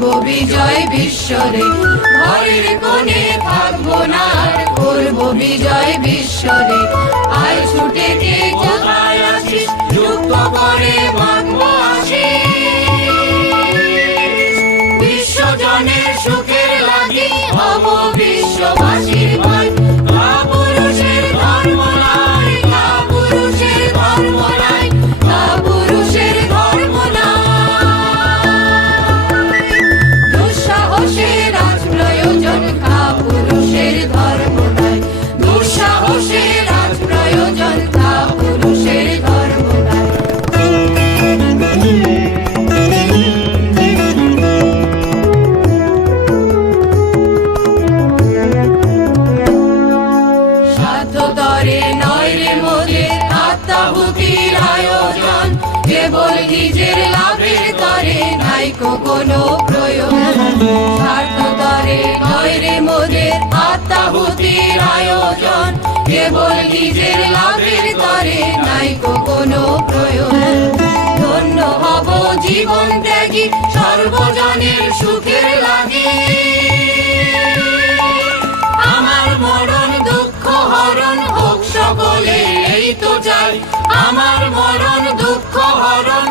করব বিজয় বিশ্বরে, ঘরের কোণে থাকবো না আর, করব বিজয় বিশ্বরে। আয় ছুটে কে কোথায় আছিস, যুক্ত করে মাগবো আশিস। বিশ্বজনের সুখের লাগি হব বিশ্ববাসীর ভাই, কাপুরুষের ধর্ম নাই, কাপুরুষের ধর্ম নাই, কাপুরুষের ধর্ম নাই। দুঃসাহসের আজ প্রয়োজন, কাপুরুষের ধর্ম নাই, দুঃসাহসের আজ প্রয়োজন, কাপুরুষের ধর্ম নাই। স্বার্থতরে নয় রে মোদের আত্মাহুতির আয়োজন, কেবল নিজের লাভের তরে নাইকো কোনো প্রয়োজন। স্বার্থতরে নয় রে মোদের আত্মাহুতির আয়োজন, কেবল নিজের লাভের তরে নাইকো কোনো প্রয়োজন। ধন্য হব জীবন ত্যাগী সর্বজনের সুখের লাগি, আমার মরণ দুঃখ হরণ হোক সকলে এই তো চাই, আমার মরণ দুঃখ হরণ